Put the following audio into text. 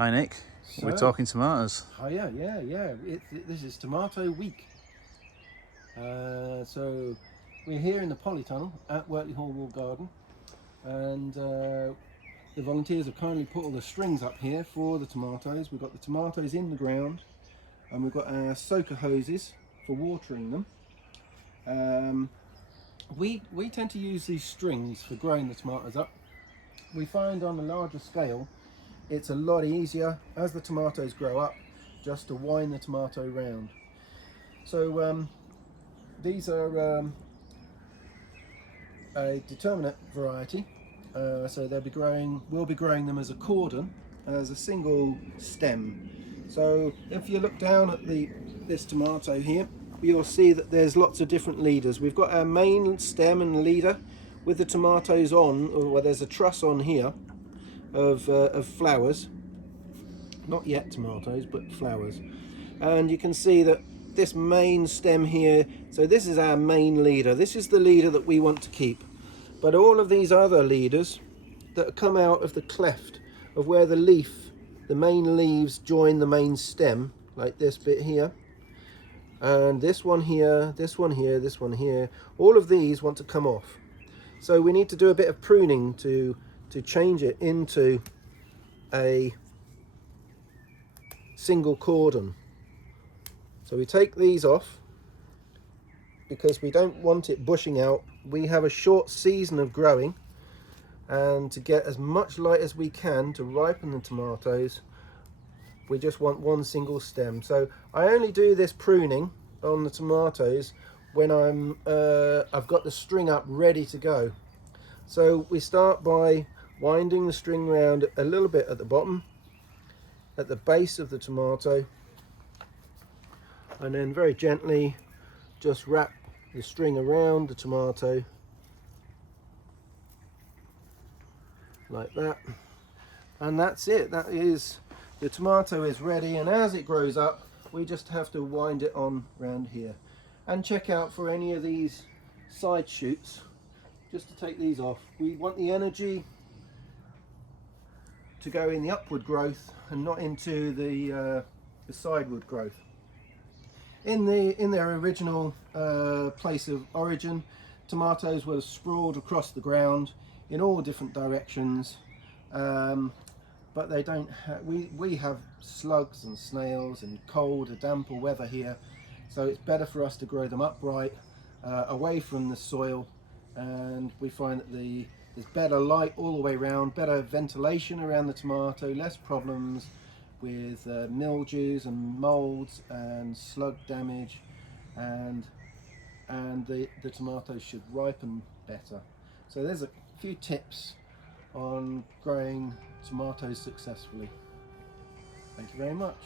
Hi Nick, So, we're talking tomatoes. oh yeah. This is tomato week. So we're here in the polytunnel at Wortley Hall Walled Garden, and the volunteers have kindly put all the strings up here for the tomatoes. We've got the tomatoes in the ground, and we've got our soaker hoses for watering them. We tend to use these strings for growing the tomatoes up. We find on a larger scale it's a lot easier as the tomatoes grow up just to wind the tomato round. So these are a determinate variety, so we'll be growing them as a cordon, as a single stem. So if you look down at this tomato here, you'll see that there's lots of different leaders. We've got our main stem and leader with the tomatoes on, well, there's a truss on here of flowers, not yet tomatoes but flowers, and you can see that this main stem here, so this is our main leader, this is the leader that we want to keep, but all of these other leaders that come out of the cleft of where the main leaves join the main stem, like this bit here, and this one here, this one here, this one here, all of these want to come off. So we need to do a bit of pruning to change it into a single cordon. So we take these off because we don't want it bushing out. We have a short season of growing, and to get as much light as we can to ripen the tomatoes, we just want one single stem. So I only do this pruning on the tomatoes when I've got the string up ready to go. So we start by winding the string round a little bit at the bottom, at the base of the tomato, and then very gently just wrap the string around the tomato like that, and that's it. That is, the tomato is ready, and as it grows up we just have to wind it on round here, and check out for any of these side shoots, just to take these off. We want the energy to go in the upward growth and not into the sideward growth. In their original place of origin, tomatoes were sprawled across the ground in all different directions, but they don't we have slugs and snails and cold or damper weather here, so it's better for us to grow them upright, away from the soil, and we find that there's better light all the way around, better ventilation around the tomato, less problems with mildews and molds and slug damage, and the tomatoes should ripen better. So there's a few tips on growing tomatoes successfully. Thank you very much.